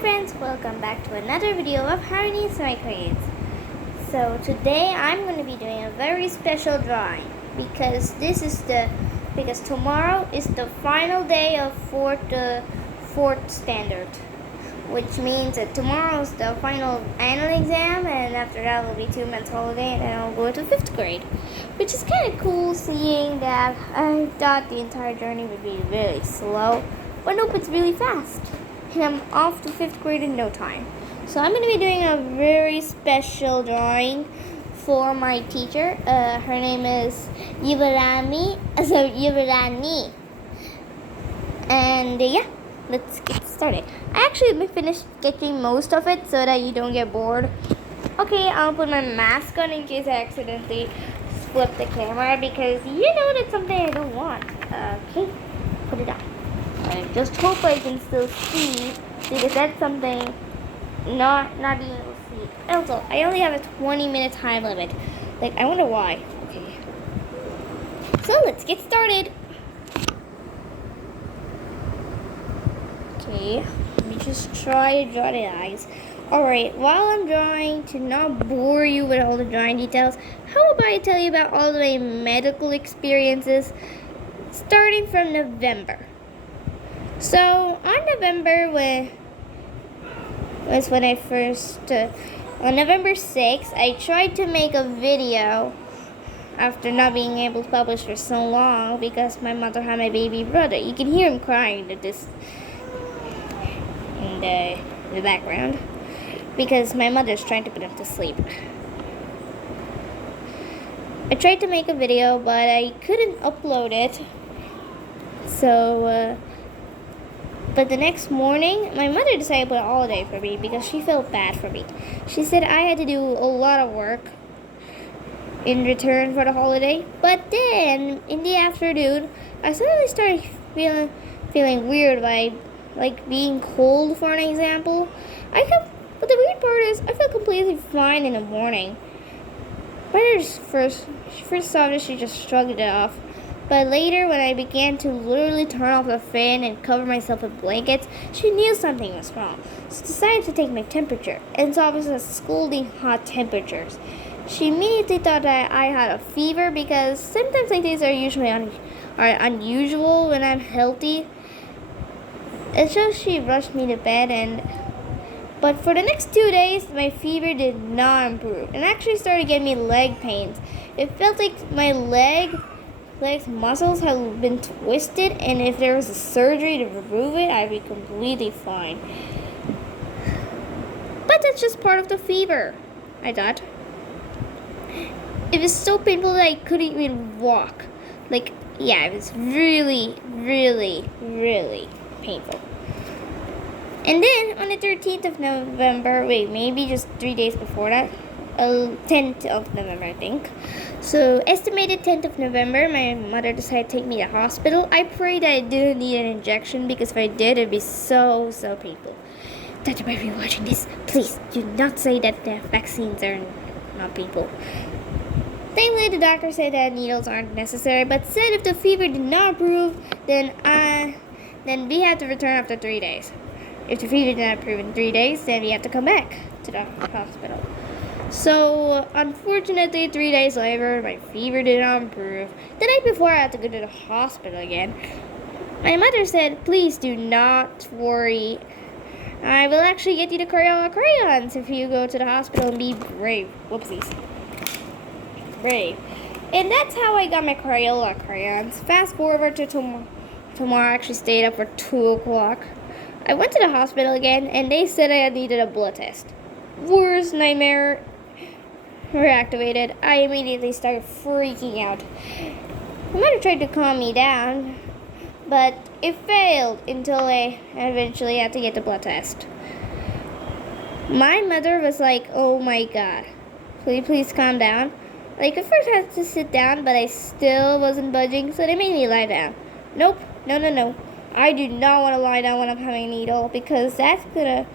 friends, welcome back to another video of Harmony's My Creates. So today I'm going to be doing a very special drawing because tomorrow is the final day of fourth standard, which means that tomorrow is the final annual exam, and after that will be 2 months holiday, and then I'll go to 5th grade, which is kind of cool, seeing that I thought the entire journey would be really slow, but nope, it's really fast. And I'm off to 5th grade in no time. So I'm going to be doing a very special drawing for my teacher. Her name is Yuvarani. And yeah, let's get started. I actually finished sketching most of it so that you don't get bored. Okay, I'll put my mask on in case I accidentally flip the camera, because you know that's something I don't want. Okay, put it on. I just hope I can still see, because that's something not being able to see. Also, I only have a 20-minute time limit. Like, I wonder why. Okay. So let's get started. Okay, let me just try to draw the eyes. Alright, while I'm drawing, to not bore you with all the drawing details, how about I tell you about all of my medical experiences starting from November. So, on November on November 6th, I tried to make a video after not being able to publish for so long because my mother had my baby brother. You can hear him crying in the background because my mother's trying to put him to sleep. I tried to make a video, but I couldn't upload it. But the next morning, my mother decided to put a holiday for me because she felt bad for me. She said I had to do a lot of work in return for the holiday. But then, in the afternoon, I suddenly started feeling weird by being cold, for an example. But the weird part is, I felt completely fine in the morning. When she first saw this, she just shrugged it off. But later, when I began to literally turn off the fan and cover myself with blankets, she knew something was wrong. She decided to take my temperature, and saw it was at scalding hot temperatures. She immediately thought that I had a fever because symptoms like these are usually unusual when I'm healthy. And so she rushed me to bed, but for the next 2 days, my fever did not improve, and actually started getting me leg pains. It felt like my legs muscles have been twisted, and if there was a surgery to remove it, I'd be completely fine. But that's just part of the fever, I thought. It was so painful that I couldn't even walk. It was really, really, really painful. And then on the 13th of November, maybe just 3 days before that, 10th of November, I think. So, estimated 10th of November, my mother decided to take me to the hospital. I prayed that I didn't need an injection, because if I did, it'd be so painful. Dr. Mary, if you're watching this, please do not say that the vaccines are not painful. Thankfully, the doctor said that needles aren't necessary, but said if the fever did not improve, then we had to return after 3 days. If the fever did not improve in 3 days, then we have to come back to the hospital. So, unfortunately, 3 days later, my fever did not improve. The night before, I had to go to the hospital again. My mother said, please do not worry. I will actually get you the Crayola Crayons if you go to the hospital and be brave. Whoopsies. Brave. And that's how I got my Crayola Crayons. Fast forward to tomorrow, I actually stayed up for 2 o'clock. I went to the hospital again, and they said I needed a blood test. Worst nightmare reactivated. I immediately started freaking out. My mother tried to calm me down, but it failed until I eventually had to get the blood test. My mother was like, oh my god, please calm down. At first I had to sit down, but I still wasn't budging, so they made me lie down. Nope, no. I do not want to lie down when I'm having a needle, because that's gonna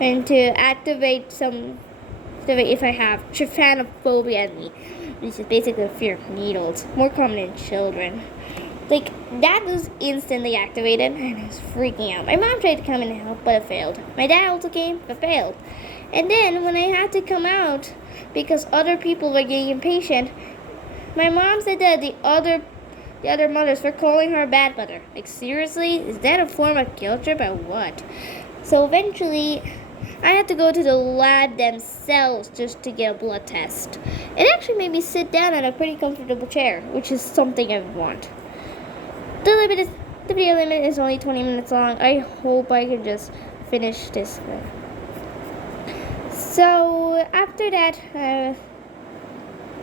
and to activate if I have trypanophobia in me, which is basically a fear of needles, more common in children. That was instantly activated, and I was freaking out. My mom tried to come in and help, but it failed. My dad also came, but failed. And then when I had to come out because other people were getting impatient, my mom said that the other mothers were calling her a bad mother. Like, seriously? Is that a form of guilt trip or what? So eventually, I had to go to the lab themselves just to get a blood test. It actually made me sit down in a pretty comfortable chair, which is something I want. The video limit is only 20 minutes long. I hope I can just finish this. So after that,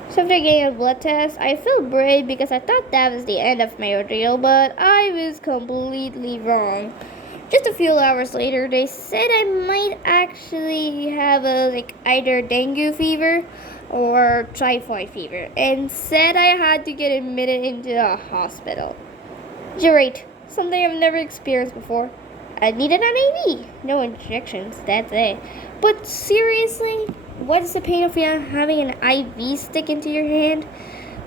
so after getting a blood test, I felt brave because I thought that was the end of my ordeal, but I was completely wrong. Just a few hours later, they said I might actually have either dengue fever or typhoid fever, and said I had to get admitted into the hospital. Great, something I've never experienced before. I needed an IV. No injections, that's it. But seriously, what is the pain of having an IV stick into your hand?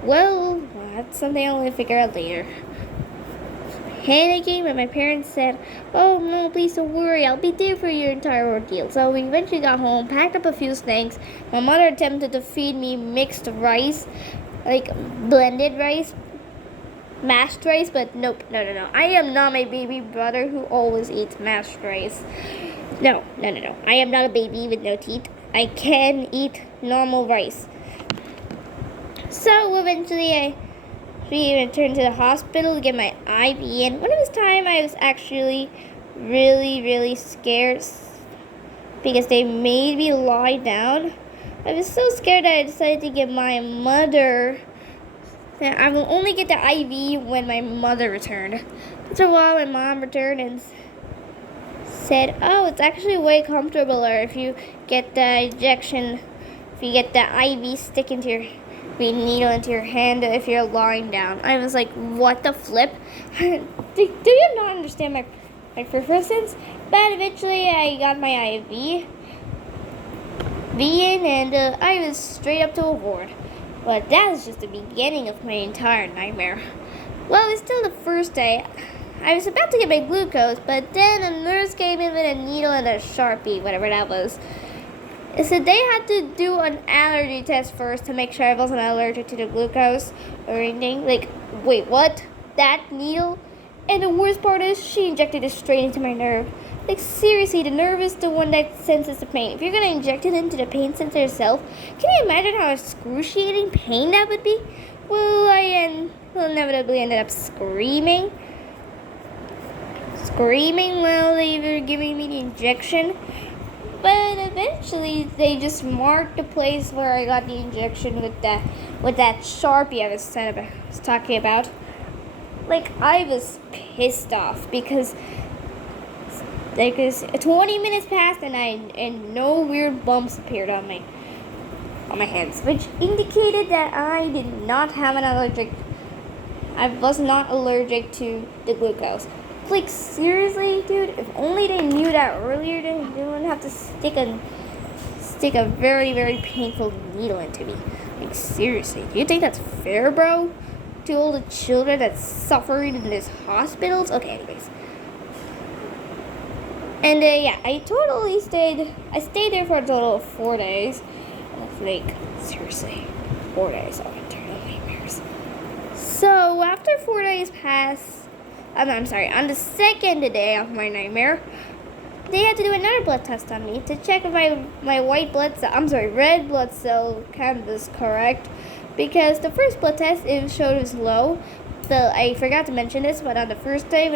Well, that's something I'll figure out later. Panicking when my parents said, "Oh no, please don't worry, I'll be there for your entire ordeal." So we eventually got home, packed up a few snacks. My mother attempted to feed me mixed rice, like blended rice, mashed rice, but nope, no. I am not my baby brother who always eats mashed rice. No. I am not a baby with no teeth. I can eat normal rice. So eventually we returned to the hospital to get my IV, and when it was time, I was actually really scared because they made me lie down. I was so scared that I decided to get my mother. I will only get the IV when my mother returned. After a while, my mom returned and said, "Oh, it's actually way comfortabler if you get the injection, if you get the IV stick into your needle into your hand if you're lying down." I was like, what the flip? do you not understand my persistence? But eventually I got my IV in, and I was straight up to a ward. But that was just the beginning of my entire nightmare. Well, it's still the first day. I was about to get my glucose, but then a nurse came in with a needle and a Sharpie, whatever that was. So they had to do an allergy test first to make sure I wasn't allergic to the glucose or anything. Like, wait, what? That needle? And the worst part is she injected it straight into my nerve. Like, seriously, the nerve is the one that senses the pain. If you're going to inject it into the pain sensor itself, can you imagine how excruciating pain that would be? Well, I inevitably ended up screaming while they were giving me the injection. But eventually, they just marked the place where I got the injection with that Sharpie I was talking about. Like, I was pissed off because 20 minutes passed and no weird bumps appeared on my hands, which indicated that I did not have an allergic. I was not allergic to the glucose. Like, seriously, dude, if only they knew that earlier, then they wouldn't have to stick a very painful needle into me. Like, seriously, do you think that's fair, bro? To all the children that suffered in these hospitals? Okay, anyways. And yeah, I stayed there for a total of 4 days. Like, seriously, 4 days of internal nightmares. So after 4 days passed, on the second day of my nightmare, they had to do another blood test on me to check if my red blood cell count was correct, because the first blood test showed it was low. I forgot to mention this, but on the first day,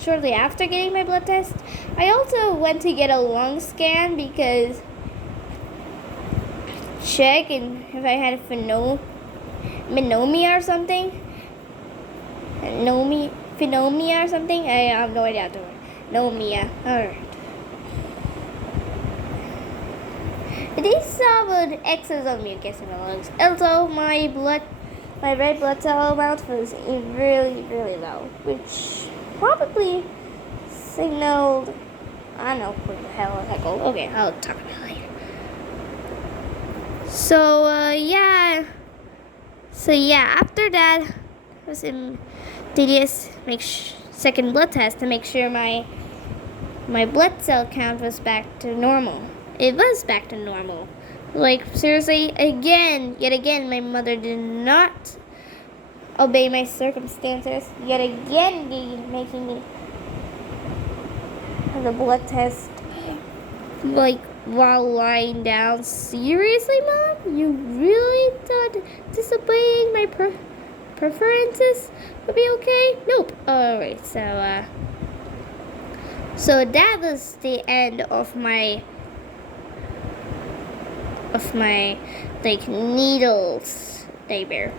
shortly after getting my blood test, I also went to get a lung scan because check and if I had pneumonia or something. Pneumonia or something? I have no idea how to word. Pneumonia. Alright. They saw an excess of mucus in my lungs. Also, my red blood cell amount was really low, which probably signaled, I don't know what the hell is that called. Okay, I'll talk about it later. So yeah, after that, they just make second blood test to make sure my blood cell count was back to normal. It was back to normal. Like, seriously, yet again, my mother did not obey my circumstances. Yet again, making me have the blood test, like, while lying down. Seriously, Mom? You really thought disobeying my preferences would be okay? Nope. Alright, so that was the end of my like needles nightmare.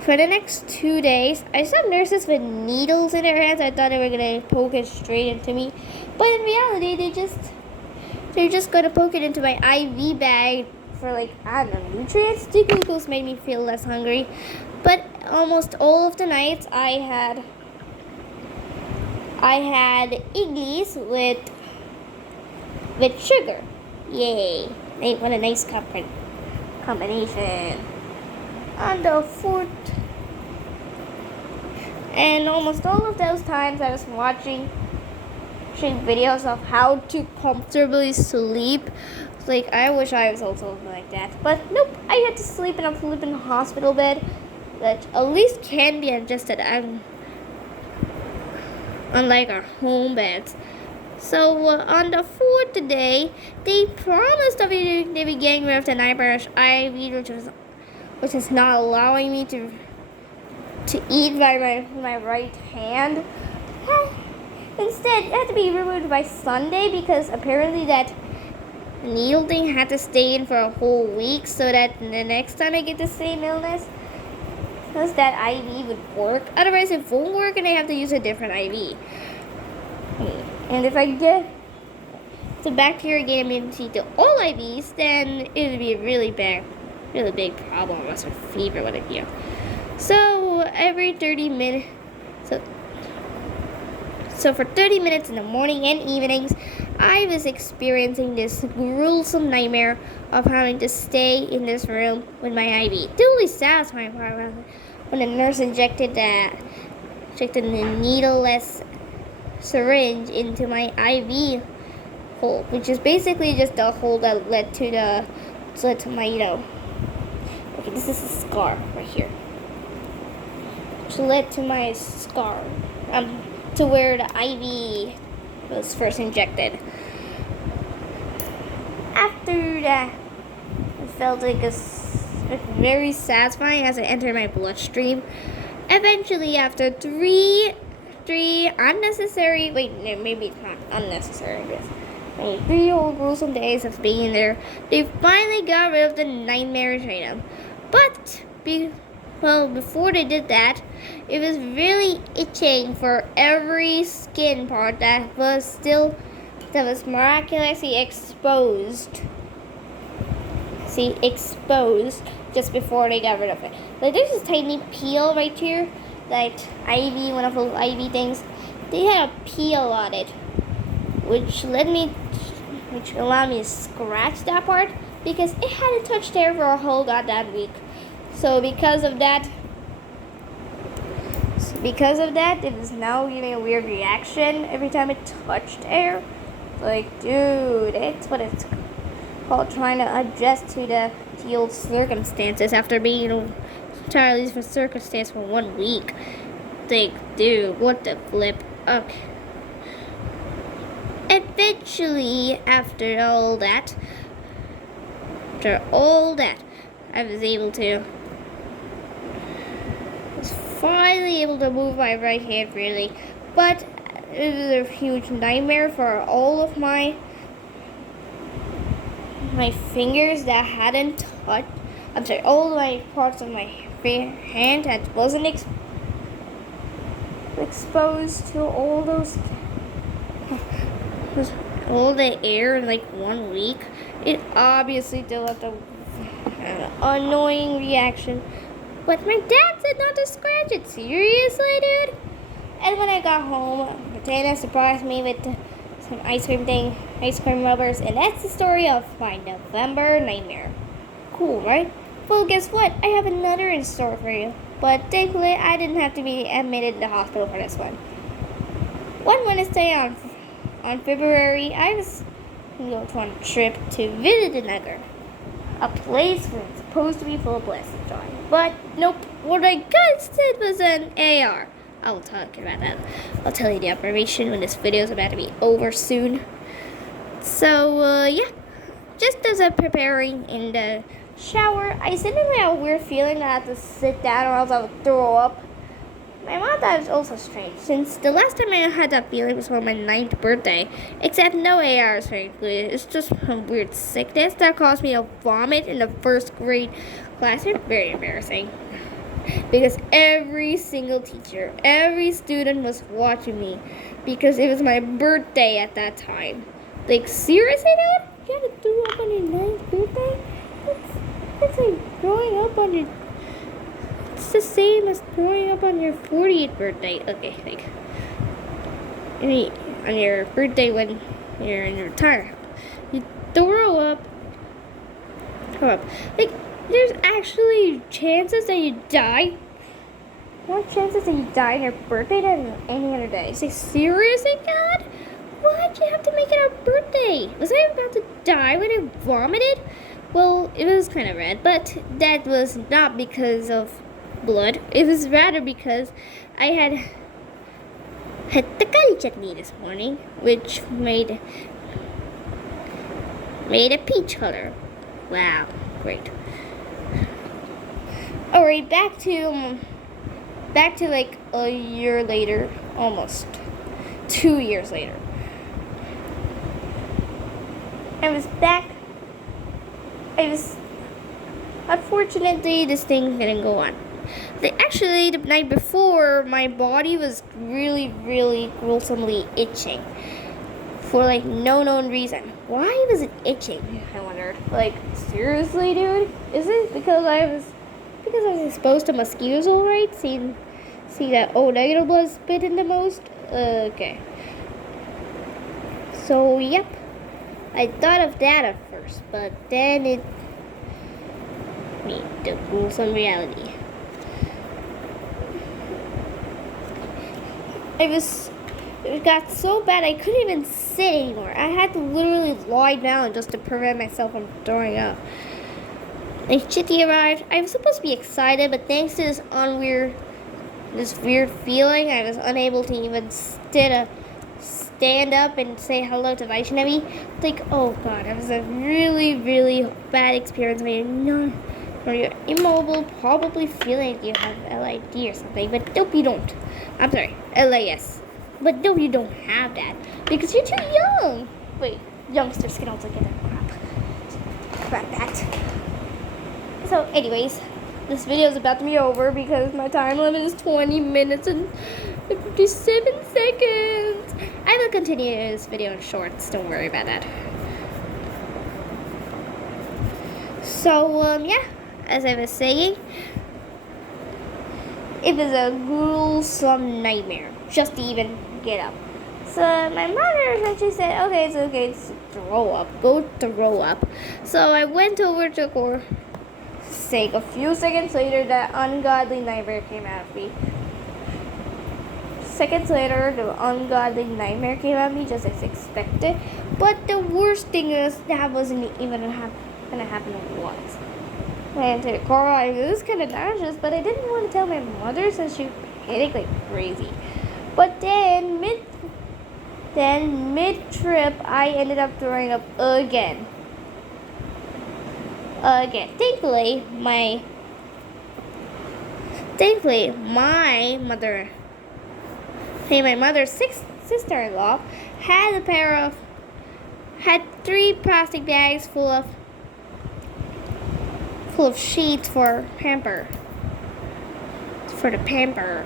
For the next 2 days, I saw nurses with needles in their hands. I thought they were gonna poke it straight into me, but in reality, they're just gonna poke it into my IV bag for, like, I don't know, nutrients. The glucose made me feel less hungry, but almost all of the nights I had iglees with sugar. Yay! What a nice combination. On the fourth, and almost all of those times I was watching videos of how to comfortably sleep. Like, I wish I was also like that, but nope. I had to sleep in a flipping hospital bed that at least can be adjusted, unlike our home beds. So on the fourth day, they promised that they'd be getting rid of the nightmarish IV, which is not allowing me to eat by my right hand. Instead, it had to be removed by Sunday because apparently that needle thing had to stay in for a whole week so that the next time I get the same illness, because that IV would work. Otherwise, it won't work and I have to use a different IV. And if I get the bacteria gain immunity to all IVs, then it would be a really big problem unless a fever would appear. So every 30 minutes, so for 30 minutes in the morning and evenings, I was experiencing this gruesome nightmare of having to stay in this room with my IV. Totally satisfying when the nurse injected the needleless syringe into my IV hole, which is basically just the hole that led to my, okay, this is a scar right here, which led to my scar, to where the IV was first injected. After that, it felt like very satisfying as it entered my bloodstream. Eventually, after three unnecessary, maybe it's not unnecessary, but 3 whole gruesome days of being there, they finally got rid of the nightmarish item. But before they did that, it was really itching for every skin part that was miraculously exposed. Exposed just before they got rid of it. Like, there's this tiny peel right here, that one of those IV things. They had a peel on it, which allowed me to scratch that part because it hadn't touched air for a whole goddamn week. So because of that, it was now giving a weird reaction every time it touched air. Like, dude, it's what it's called, trying to adjust to the old circumstances after being entirely for circumstance for 1 week. Like, dude, what the flip? Okay. Eventually, after all that, I was finally able to move my right hand freely, but it was a huge nightmare for all of my fingers that hadn't touched. All of my parts of my hand that wasn't exposed to all the air in like 1 week. It obviously developed an annoying reaction. But my dad said not to scratch it. Seriously, dude? And when I got home, Katana surprised me with some ice cream rubbers, and that's the story of my November nightmare. Cool, right? Well, guess what? I have another in store for you. But thankfully, I didn't have to be admitted in the hospital for this one. One Wednesday on February, I was going on a trip to Vizianagaram, a place where it's supposed to be full of plastic drawing. But nope, what I got instead was an AR. I will talk about that. I'll tell you the operation when this video is about to be over soon. So, yeah. Just as I'm preparing in the shower, I suddenly had a weird feeling that I had to sit down or else I would throw up. My mom thought it was also strange, since the last time I had that feeling was for my 9th birthday, except no ARs were included. It's just a weird sickness that caused me to vomit in the 1st grade classroom. Very embarrassing. Because every single teacher, every student was watching me because it was my birthday at that time. Like, seriously, dude? You gotta throw up on your 9th birthday? That's like throwing up on your... It's the same as throwing up on your 40th birthday. Okay, like... I mean, on your birthday when you're in your retirement. You throw up. Like, there's actually chances that you die. More chances that you die on your birthday than any other day. Say, seriously, God? Why'd you have to make it a birthday? Was I about to die when I vomited? Well, it was kind of red, but that was not because of blood. It was rather because I had takari chutney this morning, which made a peach color. Wow, great. Alright, back to like a year later, almost 2 years later. Unfortunately, this thing didn't go on. Actually, the night before, my body was really, really gruesomely itching for like no known reason. Why was it itching? I wondered. Like, seriously, dude? Is it because I was exposed to mosquitoes, alright? See that O negative blood spit in the most? Okay. So, yep. I thought of that at first, but then it made the gruesome reality. It got so bad I couldn't even sit anymore. I had to literally lie down just to prevent myself from throwing up. And Chitty arrived. I was supposed to be excited, but thanks to this weird feeling, I was unable to even stand up and say hello to Vaishnavi. Like, oh god, it was a really, really bad experience where you're immobile, probably feeling like you have LID or something, but nope, you don't. I'm sorry, LAS. But no, you don't have that because you're too young. Wait, youngsters can also get that crap that. So, anyways, this video is about to be over because my time limit is 20 minutes and 57 seconds. I will continue this video in shorts. Don't worry about that. So, yeah, as I was saying, it was a gruesome nightmare just to even get up. So my mother actually said, okay, it's okay to throw up. Go throw up. So I went over to her. A few seconds later, that ungodly nightmare came out of me. Seconds later, the ungodly nightmare came at me just as expected. But the worst thing is that wasn't even gonna happen once. When I entered the car, I was kind of nauseous, but I didn't want to tell my mother since she panicked like crazy. But then mid-trip, I ended up throwing up again. Thankfully, my mother's sister-in-law had 3 plastic bags full of sheets for the pamper,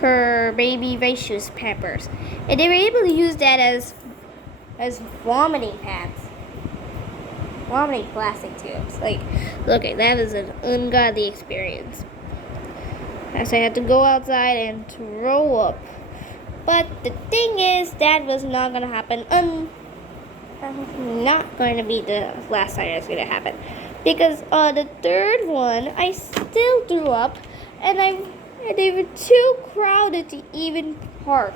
her baby Vaishu's pampers, and they were able to use that as vomiting pads. Vomiting plastic tubes. Like, okay, that was an ungodly experience. As I had to go outside and throw up. But the thing is, that was not gonna happen. Not going to be the last time it's gonna happen. Because the third one, I still threw up, and I and they were too crowded to even park.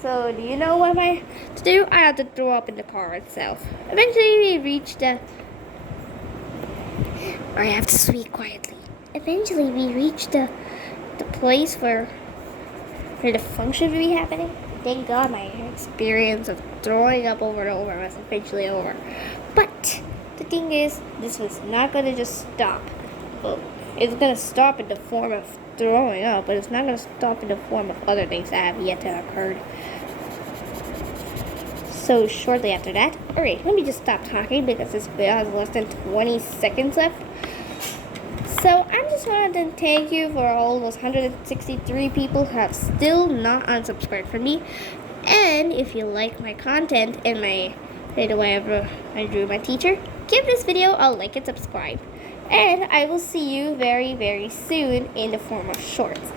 So do you know what I had to do? I had to throw up in the car itself. Eventually we reached the... Or I have to speak quietly. Eventually we reached the place where the function would be happening. Thank God my experience of throwing up over and over was eventually over. But the thing is, this was not going to just stop. Well, it's going to stop in the form of throwing up, but it's not going to stop in the form of other things that have yet to occur. So shortly after that, alright, let me just stop talking because this video has less than 20 seconds left. So I just wanted to thank you for all those 163 people who have still not unsubscribed from me. And if you like my content and the way I drew my teacher, give this video a like and subscribe. And I will see you very, very soon in the form of shorts.